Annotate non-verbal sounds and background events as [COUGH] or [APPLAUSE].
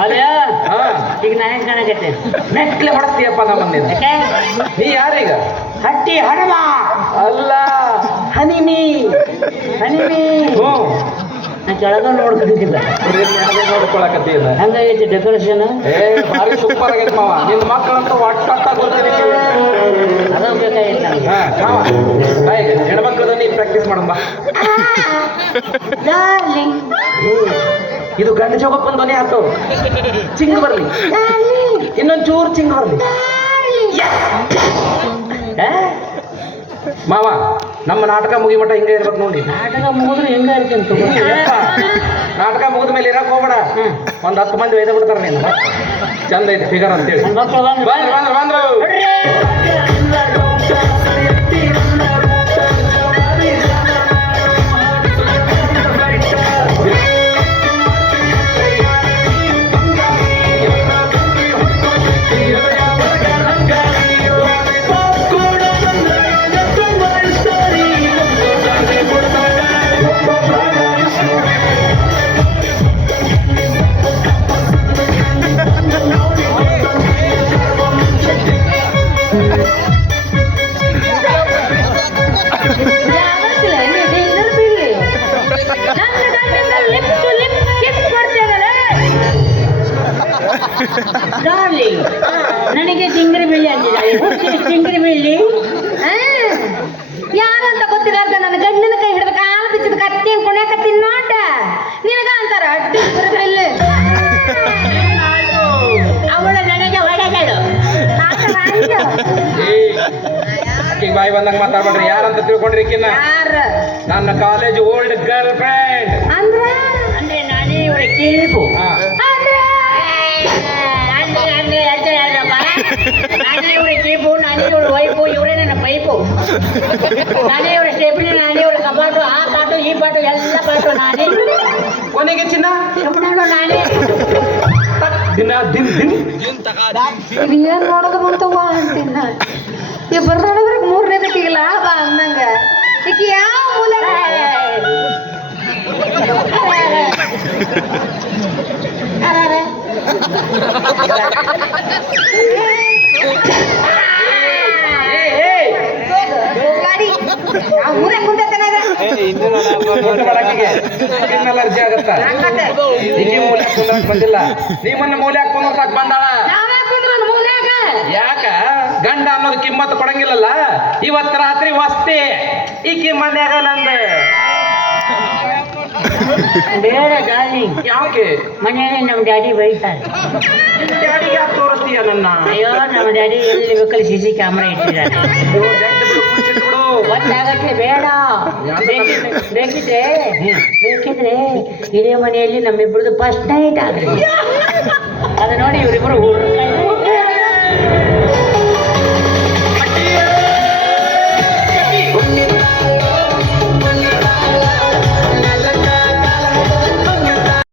ಅಲ್ಯಾ? ಈಗ ನಾ ಹೆಂಗ್ ಕಾಣಕತ್ತೆ ಮೆಟ್ಲೆ ಹೊಡಸ್ತೀಯಪ್ಪ ನಮ್ಮನ್ನ ಯಾಕೆ? ನೀ ಯಾರೀಗ? ಹಟ್ಟಿ ಹಣಮ ಅಲ್ಲ. ಹನಿಮಿ. ಹನಿಮಿ. ಹ್ಞೂ. ನಾ ಕೆಳಗ ನೋಡ್ಕೊಳಕತ್ತಿಲ್ಲ ಹೆಂಗ ಐತಿ ಡೆಕೋರೇಷನ್ ಏ ಭಾರಿ ಸೂಪರ್ ಆಗೈತೆ ಮಾವ. ನಿನ್ನ ಮಕ್ಕಳಂತೂ ಒಟ್ಟ ಒಟ್ಟ ಹೆಣ್ಮಕ್ಳದ ನೀ ಪ್ರಾಕ್ಟೀಸ್ ಮಾಡಮ್ಮ [LAUGHS] ಇದು ಗಂಡ ಜೋಗಪ್ಪನ ಧ್ವನಿ ಆಯ್ತು. ಚಿಂಗ್ ಬರ್ಲಿ. ಇನ್ನೊಂದು ಚೂರು ಚಿಂಗ್ ಬರ್ಲಿ? ಮಾವ ನಮ್ಮ ನಾಟಕ ಮುಗಿ ಮಟ್ಟ ಹಿಂಗೆ ಇರ್ಬೇಕು ನೋಡಿ. ನಾಟಕ ಮುಗಿದ್ರೆ ಹೆಂಗ ಇರ್ತೀನಿ ನಾಟಕ ಮುಗಿದ ಮೇಲೆ ಇರಕ್ ಹೋಗ್ಬೇಡ. ಒಂದು ಒಂದ್ ಹತ್ತು ಮಂದಿ ಒಯ್ದ ಬಿಡ್ತಾರ ನೀನು ಚಂದ ಐತೆ ಫಿಗರ್ ಅಂತೇಳಿ. ಬಂದ್ರು. ಬಂದ್ರು ಬಂದ್ರು. ನನಗೆ ತಿಂಗರಿ ಬೆಳ್ಳಿ ಅಂತಿದ್ದಾರೆ ಹುಟ್ಟಿದ ಬೆಳ್ಳಿ. ಬೀಳಿ ಯಾರಂತ ಗೊತ್ತಿಲ್ಲ ಅಂತ ನನ್ನ ಗಂಡನ ಕೈ ಹಿಡಿದ ಕಾಲು ಬಿಚ್ಚಿದ ಕತ್ತಿ ಕುಣ್ಯಾಕತ್ತೀನಿ ನೋಟ ನಿನಗ ಅಂತಾರ? ಅಡ್ಡಿ ಬರೋದ್ರಲ್ಲಿ ಅವಳು ನನಗೆ ಹೊಡೆದಳು. ಬಾಯಿ ಬಂದಂಗ ಮಾತಾಡ್ಬೇಡ್ರಿ. ಯಾರಂತ ತಿಳ್ಕೊಂಡ್ರಿ ಕಿನ್ನ ಯಾರ? ನನ್ನ ಕಾಲೇಜ್ ಓಲ್ಡ್ ಗರ್ಲ್ ಫ್ರೆಂಡ್ ಅಂದ್ರೆ? ಅಂದ್ರೆ ನಾನೇ ಇವಳ ಕೀಳ್ಬು ನಾನೇ ಇವಳ ಸ್ಟೆಪ್ನಿ ನಾನೇ ಇವಳ ಕಬಾಟು ಆ ಪಾಟು ಈ ಪಾಟು ಎಲ್ಲ ಪಾಟು ನಾನೇ ಕೊನೆಗೆ ಚಿನ್ನ ಸುಮ್ಮನೆ ನಾನೇ ದಿನ ದಿನ್ ದಿನ್ ಇದು ಏನ್ ನೋಡೋದು ಬಂತವ್ವ ಅಂತಿನ್ನ ಇಬ್ಬರು ನೋಡಿದ್ರೆ ಮೂರನೇ ಬೇಕಿಲ್ಲ ಬಾ ಅನ್ನಂಗ ಈಗ ಯಾವ ಸ್ಕಿನ್ ಅಲರ್ಜಿ ಆಗತ್ತ? ಈಕಿ ಮೂಲೆ ಕುಂದ್ರಕ್ ಬಂದಿಲ್ಲ. ನಿಮ್ಮನ್ನ ಮೂಲೆ ಕುಂದ್ರಸಾಕ್ ಬಂದಾಳ. ಯಾಕ? ಗಂಡ ಅನ್ನೋದು ಕಿಮ್ಮತ್ ಕೊಡಂಗಿಲ್ಲಲ್ಲ? ಇವತ್ ರಾತ್ರಿ ವಸ್ತಿ. ಈಕಿ ಮನ್ಯಾಗ ನಂದ. ಬೇಡ ಗಾಳಿ. ಯಾಕೆ? ಮನೆಯಲ್ಲಿ ನಮ್ಮ ಡ್ಯಾಡಿ ಬೈತಾರೆ. ಡ್ಯಾಡಿ ಯಾಕೆ ತೋರಿಸ್ತೀಯ ನನ್ನ? ಅಯ್ಯೋ ನಮ್ಮ ಡ್ಯಾಡಿ ಎಲ್ಲಿ ಬೇಕಲ್ಲಿ ಸಿ ಸಿ ಕ್ಯಾಮ್ರಾ ಇಟ್ಟಿದ್ದಾರೆ. ಜಡ್ಡು ಬಿಡು, ಬೇಕಿದ್ರೆ ಬೇಕಿದ್ರೆ ಹಿರಿಯ ಇದೇ ಮನೆಯಲ್ಲಿ ನಮ್ಮಿಬ್ರದ್ದು ಫಸ್ಟ್ ನೈಟ್ ಆಗ್ರಿ